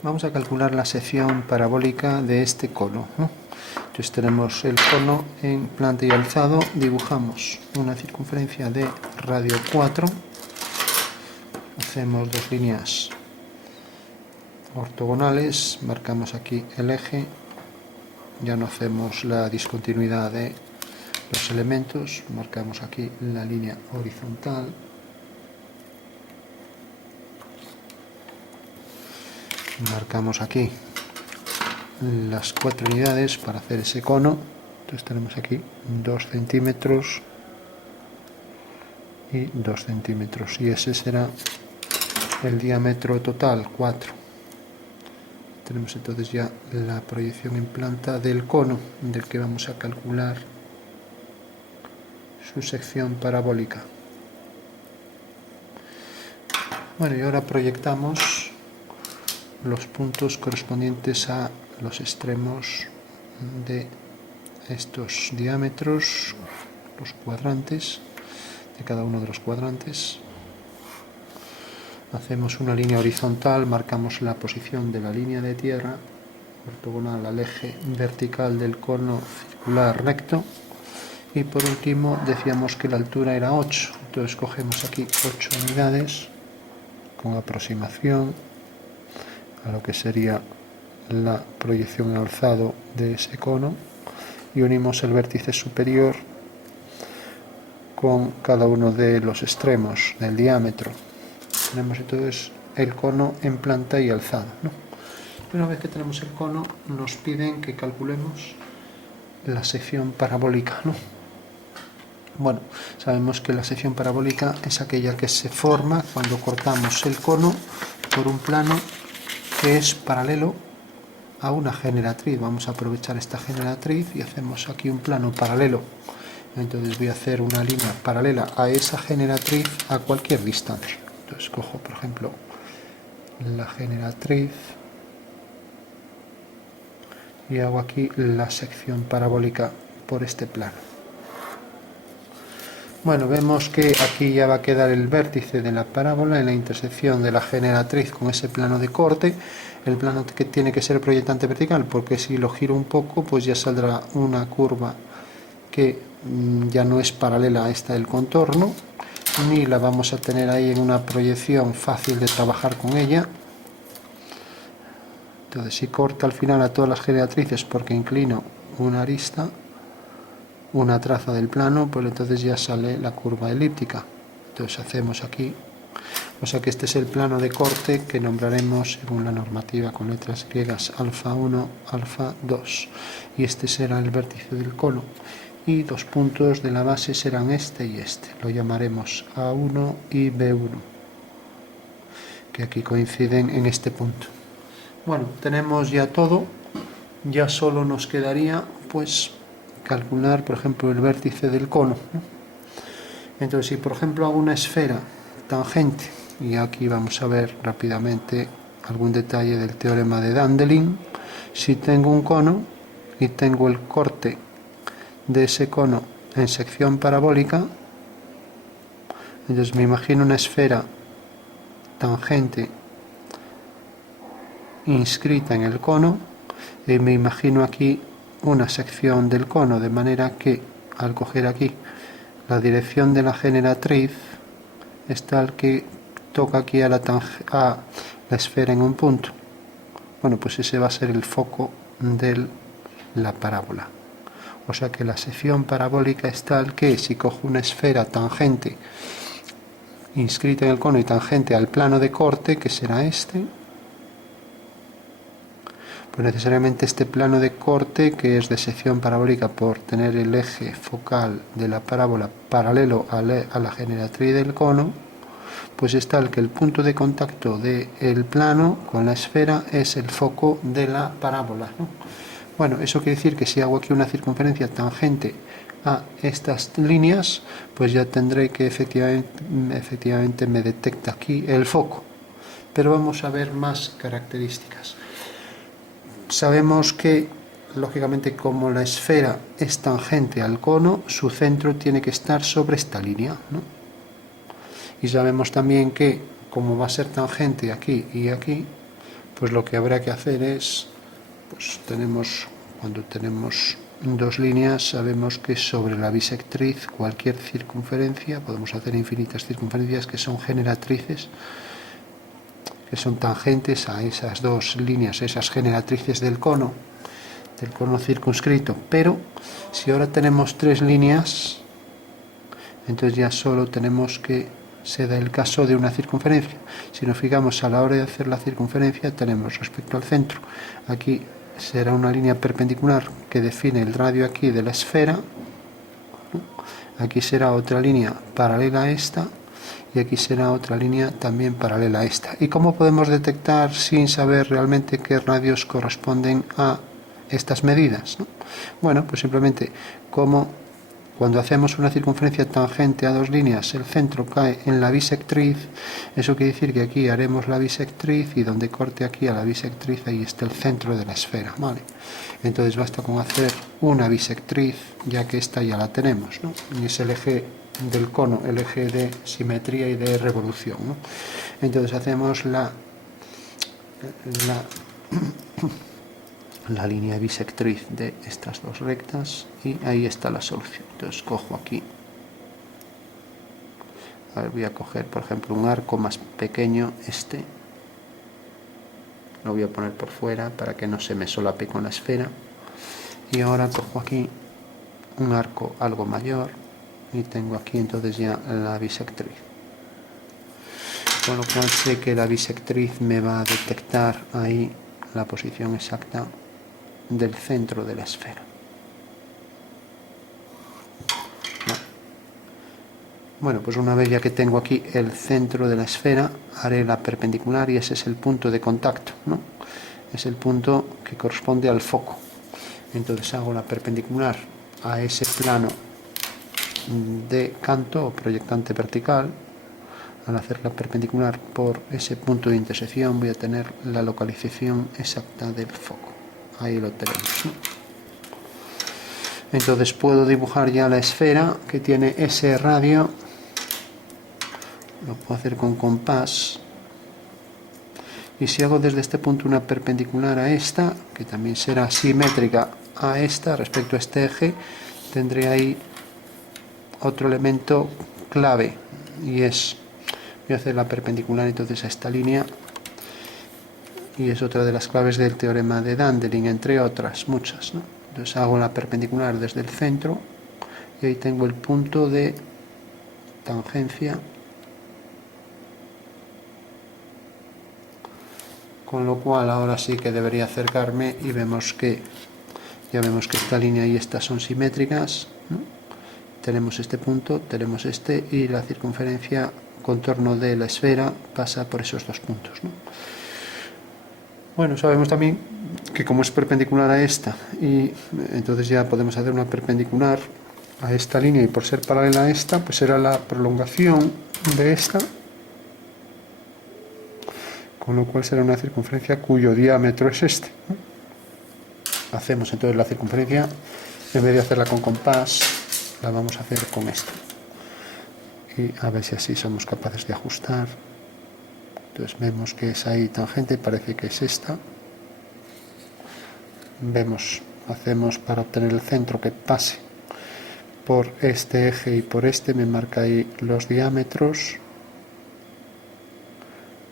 Vamos a calcular la sección parabólica de este cono, ¿no? Entonces tenemos el cono en planta y alzado, dibujamos una circunferencia de radio 4, hacemos dos líneas ortogonales, marcamos aquí el eje, ya no hacemos la discontinuidad de los elementos, marcamos aquí la línea horizontal, marcamos aquí las 4 unidades para hacer ese cono. Entonces tenemos aquí 2 centímetros y 2 centímetros, y ese será el diámetro total, 4. Tenemos entonces ya la proyección en planta del cono del que vamos a calcular su sección parabólica. Bueno, y ahora proyectamos los puntos correspondientes a los extremos de estos diámetros, los cuadrantes de cada uno de los cuadrantes. Hacemos una línea horizontal, marcamos la posición de la línea de tierra ortogonal al eje vertical del cono circular recto, y por último decíamos que la altura era 8, entonces cogemos aquí 8 unidades con aproximación a lo que sería la proyección en alzado de ese cono, y unimos el vértice superior con cada uno de los extremos del diámetro. Tenemos entonces el cono en planta y alzado, ¿no? Una vez que tenemos el cono, nos piden que calculemos la sección parabólica, ¿no? Bueno, sabemos que la sección parabólica es aquella que se forma cuando cortamos el cono por un plano que es paralelo a una generatriz. Vamos a aprovechar esta generatriz y hacemos aquí un plano paralelo. Entonces voy a hacer una línea paralela a esa generatriz a cualquier distancia. Entonces cojo, por ejemplo, la generatriz y hago aquí la sección parabólica por este plano. Bueno, vemos que aquí ya va a quedar el vértice de la parábola en la intersección de la generatriz con ese plano de corte. El plano que tiene que ser proyectante vertical, porque si lo giro un poco, pues ya saldrá una curva que ya no es paralela a esta del contorno, ni la vamos a tener ahí en una proyección fácil de trabajar con ella. Entonces, si corto al final a todas las generatrices porque inclino una arista, una traza del plano, pues entonces ya sale la curva elíptica. Entonces hacemos aquí, o sea que este es el plano de corte que nombraremos según la normativa con letras griegas alfa 1, alfa 2, y este será el vértice del cono, y los puntos de la base serán este y este, lo llamaremos A1 y B1, que aquí coinciden en este punto. Bueno, tenemos ya todo, ya solo nos quedaría pues calcular, por ejemplo, el vértice del cono, ¿no? Entonces, si por ejemplo hago una esfera tangente, y aquí vamos a ver rápidamente algún detalle del teorema de Dandelin, si tengo un cono y tengo el corte de ese cono en sección parabólica, entonces me imagino una esfera tangente inscrita en el cono, y me imagino aquí una sección del cono, de manera que al coger aquí la dirección de la generatriz es tal que toca aquí a la esfera en un punto. Bueno, pues ese va a ser el foco de la parábola. O sea que la sección parabólica es tal que si cojo una esfera tangente inscrita en el cono y tangente al plano de corte, que será este, pues necesariamente este plano de corte, que es de sección parabólica por tener el eje focal de la parábola paralelo a la generatriz del cono, pues es tal que el punto de contacto del plano con la esfera es el foco de la parábola, ¿no? Bueno, eso quiere decir que si hago aquí una circunferencia tangente a estas líneas, pues ya tendré que efectivamente me detecta aquí el foco. Pero vamos a ver más características. Sabemos que, lógicamente, como la esfera es tangente al cono, su centro tiene que estar sobre esta línea, ¿no? Y sabemos también que, como va a ser tangente aquí y aquí, pues lo que habrá que hacer es, pues cuando tenemos dos líneas, sabemos que sobre la bisectriz cualquier circunferencia, podemos hacer infinitas circunferencias que son generatrices, que son tangentes a esas dos líneas, esas generatrices del cono circunscrito. Pero si ahora tenemos tres líneas, entonces ya solo tenemos que se da el caso de una circunferencia. Si nos fijamos a la hora de hacer la circunferencia, tenemos respecto al centro, aquí será una línea perpendicular que define el radio aquí de la esfera, aquí será otra línea paralela a esta, y aquí será otra línea también paralela a esta. ¿Y cómo podemos detectar sin saber realmente qué radios corresponden a estas medidas, ¿no? Bueno, pues simplemente como cuando hacemos una circunferencia tangente a dos líneas, el centro cae en la bisectriz, eso quiere decir que aquí haremos la bisectriz y donde corte aquí a la bisectriz, ahí está el centro de la esfera, ¿vale? Entonces basta con hacer una bisectriz, ya que esta ya la tenemos, ¿no? Y es el eje del cono, el eje de simetría y de revolución, ¿no? Entonces hacemos la línea bisectriz de estas dos rectas y ahí está la solución. Entonces cojo aquí, a ver, voy a coger por ejemplo un arco más pequeño, lo voy a poner por fuera para que no se me solape con la esfera, y ahora cojo aquí un arco algo mayor y tengo aquí entonces ya la bisectriz, con lo cual sé que la bisectriz me va a detectar ahí la posición exacta del centro de la esfera. Bueno, pues una vez ya que tengo aquí el centro de la esfera, haré la perpendicular y ese es el punto de contacto, ¿no? Es el punto que corresponde al foco. Entonces hago la perpendicular a ese plano de canto o proyectante vertical. Al hacer la perpendicular por ese punto de intersección voy a tener la localización exacta del foco. Ahí lo tenemos, ¿no? Entonces puedo dibujar ya la esfera que tiene ese radio. Lo puedo hacer con compás. Y si hago desde este punto una perpendicular a esta, que también será simétrica a esta respecto a este eje, tendré ahí otro elemento clave, y es, voy a hacer la perpendicular entonces a esta línea, y es otra de las claves del teorema de Dandelin, entre otras muchas, ¿no? Entonces hago la perpendicular desde el centro y ahí tengo el punto de tangencia, con lo cual ahora sí que debería acercarme y vemos que ya vemos que esta línea y esta son simétricas, ¿no? Tenemos este punto, tenemos este, y la circunferencia contorno de la esfera pasa por esos dos puntos, ¿no? Bueno, sabemos también que como es perpendicular a esta, y entonces ya podemos hacer una perpendicular a esta línea, y por ser paralela a esta, pues será la prolongación de esta, con lo cual será una circunferencia cuyo diámetro es este, ¿no? Hacemos entonces la circunferencia, en vez de hacerla con compás, la vamos a hacer con esto. Y a ver si así somos capaces de ajustar. Entonces vemos que es ahí tangente, parece que es esta. Vemos, hacemos para obtener el centro que pase por este eje y por este, me marca ahí los diámetros.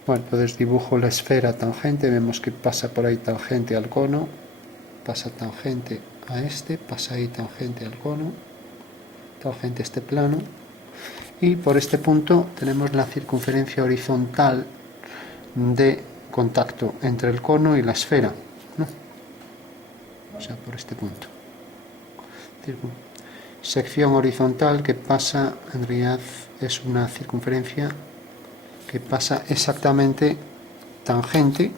Bueno, entonces dibujo la esfera tangente, vemos que pasa por ahí tangente al cono, pasa tangente a este, pasa ahí tangente al cono, tangente a este plano, y por este punto tenemos la circunferencia horizontal de contacto entre el cono y la esfera, ¿no? O sea, por este punto. Sección horizontal que pasa, en realidad es una circunferencia que pasa exactamente tangente,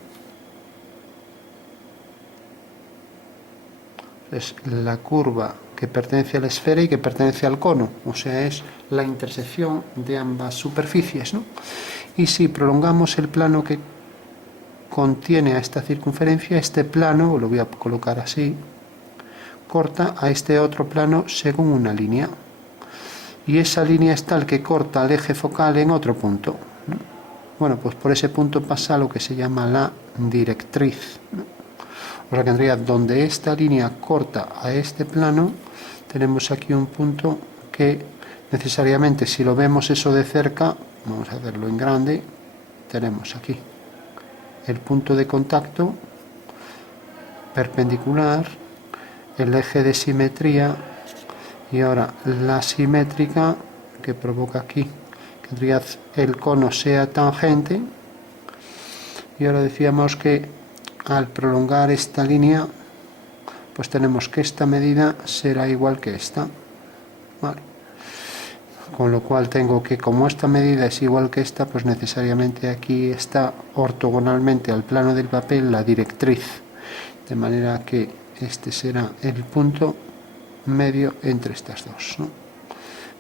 es la curva que pertenece a la esfera y que pertenece al cono, o sea, es la intersección de ambas superficies, ¿no? Y si prolongamos el plano que contiene a esta circunferencia, este plano, lo voy a colocar así, corta a este otro plano según una línea, y esa línea es tal que corta el eje focal en otro punto, ¿no? Bueno, pues por ese punto pasa lo que se llama la directriz, ¿no? O sea que en realidad donde esta línea corta a este plano, tenemos aquí un punto que necesariamente, si lo vemos eso de cerca, vamos a verlo en grande, tenemos aquí el punto de contacto perpendicular, el eje de simetría y ahora la simétrica que provoca aquí que en realidad el cono sea tangente. Y ahora decíamos que al prolongar esta línea, pues tenemos que esta medida será igual que esta, ¿vale? Con lo cual tengo que, como esta medida es igual que esta, pues necesariamente aquí está ortogonalmente al plano del papel la directriz, de manera que este será el punto medio entre estas dos, ¿no?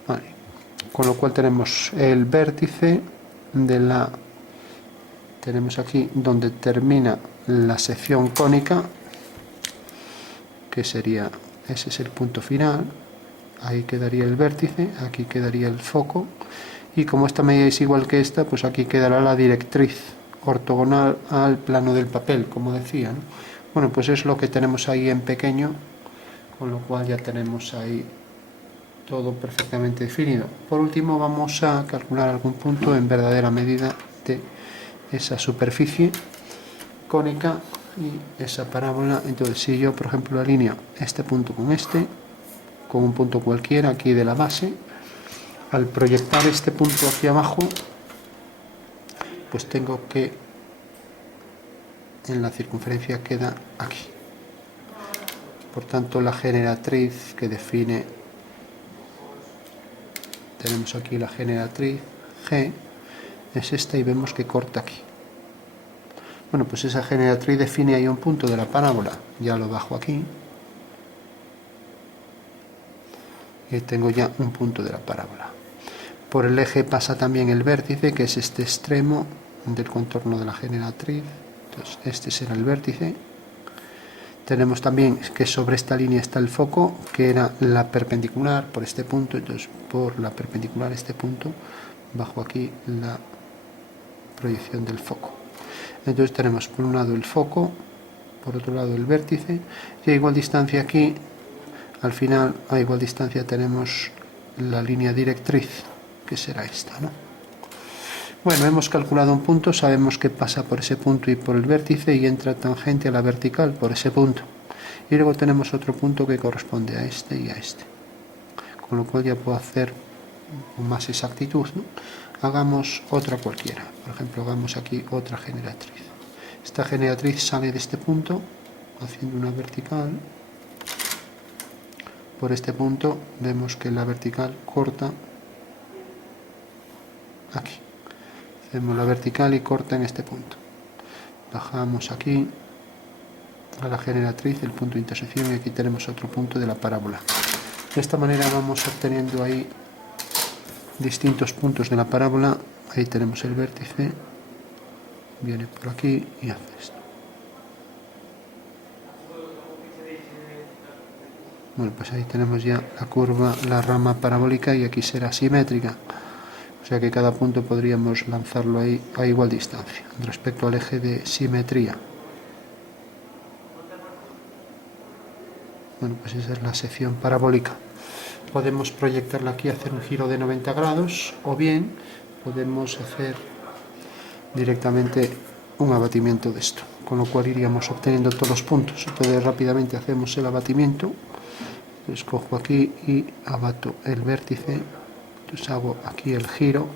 Vale. Con lo cual tenemos el vértice de la... Tenemos aquí donde termina la sección cónica, que sería, ese es el punto final, ahí quedaría el vértice, aquí quedaría el foco, y como esta medida es igual que esta, pues aquí quedará la directriz ortogonal al plano del papel, como decía, ¿no? Bueno, pues es lo que tenemos ahí en pequeño, con lo cual ya tenemos ahí todo perfectamente definido. Por último vamos a calcular algún punto en verdadera medida de esa superficie cónica y esa parábola. Entonces si yo por ejemplo alineo este punto con un punto cualquiera aquí de la base, al proyectar este punto hacia abajo, pues tengo que en la circunferencia queda aquí. Por tanto la generatriz que define, tenemos aquí la generatriz G, es esta y vemos que corta aquí. Bueno, pues esa generatriz define ahí un punto de la parábola, ya lo bajo aquí y tengo ya un punto de la parábola. Por el eje pasa también el vértice, que es este extremo del contorno de la generatriz, entonces este será el vértice. Tenemos también que sobre esta línea está el foco, que era la perpendicular por este punto, entonces por la perpendicular este punto bajo aquí la proyección del foco. Entonces tenemos por un lado el foco, por otro lado el vértice, y a igual distancia aquí, al final a igual distancia tenemos la línea directriz, que será esta, ¿no? Bueno, hemos calculado un punto, sabemos que pasa por ese punto y por el vértice y entra tangente a la vertical por ese punto. Y luego tenemos otro punto que corresponde a este y a este. Con lo cual ya puedo hacer con más exactitud, ¿no? Hagamos otra cualquiera. Por ejemplo, hagamos aquí otra generatriz. Esta generatriz sale de este punto haciendo una vertical. Por este punto vemos que la vertical corta aquí. Hacemos la vertical y corta en este punto. Bajamos aquí a la generatriz, el punto de intersección, y aquí tenemos otro punto de la parábola. De esta manera vamos obteniendo ahí distintos puntos de la parábola. Ahí tenemos el vértice, viene por aquí y hace esto. Bueno, pues ahí tenemos ya la curva, la rama parabólica, y aquí será simétrica. O sea que cada punto podríamos lanzarlo ahí a igual distancia respecto al eje de simetría. Bueno, pues esa es la sección parabólica. Podemos proyectarla aquí, hacer un giro de 90 grados, o bien podemos hacer directamente un abatimiento de esto, con lo cual iríamos obteniendo todos los puntos. Entonces rápidamente hacemos el abatimiento. Entonces cojo aquí y abato el vértice. Entonces hago aquí el giro,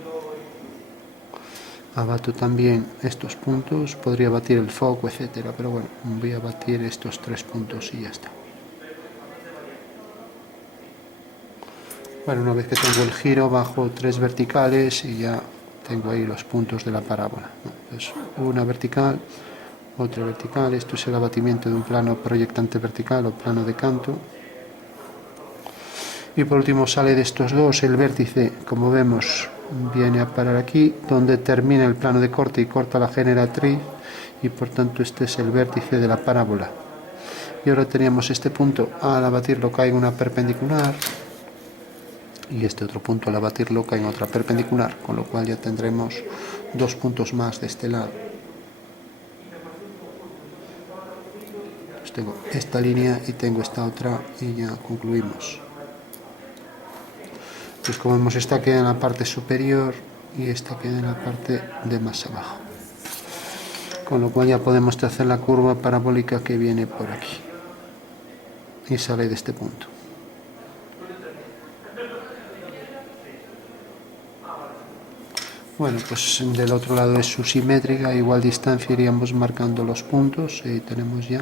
abato también estos puntos, podría batir el foco, etcétera, pero bueno, voy a batir estos tres puntos y ya está. Bueno, una vez que tengo el giro, bajo tres verticales y ya tengo ahí los puntos de la parábola. Entonces, una vertical, otra vertical, esto es el abatimiento de un plano proyectante vertical o plano de canto. Y por último sale de estos dos el vértice, como vemos, viene a parar aquí, donde termina el plano de corte y corta la generatriz, y por tanto este es el vértice de la parábola. Y ahora teníamos este punto, al abatirlo cae en una perpendicular, y este otro punto al abatirlo cae en otra perpendicular, con lo cual ya tendremos dos puntos más de este lado. pues tengo esta línea y tengo esta otra y ya concluimos. Pues como vemos, esta queda en la parte superior y esta queda en la parte de más abajo, con lo cual ya podemos trazar la curva parabólica que viene por aquí y sale de este punto. Bueno, pues del otro lado es su simétrica, a igual distancia iríamos marcando los puntos y tenemos ya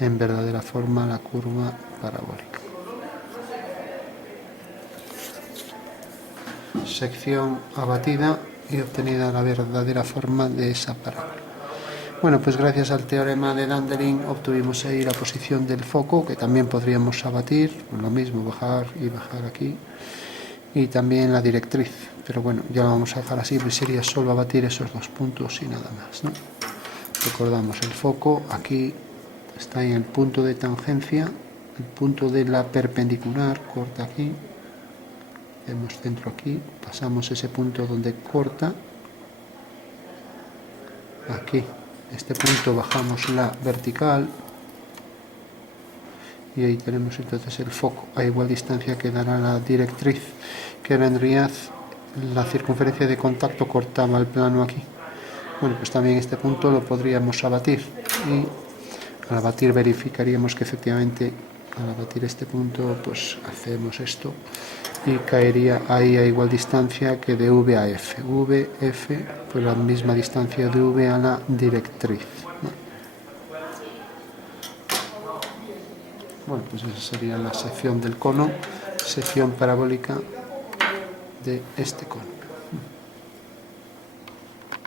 en verdadera forma la curva parabólica. Sección abatida y obtenida la verdadera forma de esa parábola. Bueno, pues gracias al teorema de Dandelin obtuvimos ahí la posición del foco, que también podríamos abatir, lo mismo, bajar y bajar aquí, y también la directriz, pero bueno, ya lo vamos a dejar así, pues sería solo abatir esos dos puntos y nada más, ¿no? Recordamos el foco, aquí está en el punto de tangencia, el punto de la perpendicular, corta aquí, vemos centro aquí, pasamos ese punto donde corta, aquí, este punto bajamos la vertical, y ahí tenemos entonces el foco, a igual distancia quedará la directriz, que vendría la circunferencia de contacto, cortaba el plano aquí. Bueno, pues también este punto lo podríamos abatir, y al abatir verificaríamos que efectivamente al abatir este punto pues hacemos esto y caería ahí a igual distancia que de V a F. V, F, pues la misma distancia de V a la directriz, ¿no? Bueno, pues esa sería la sección del cono, sección parabólica de este cono.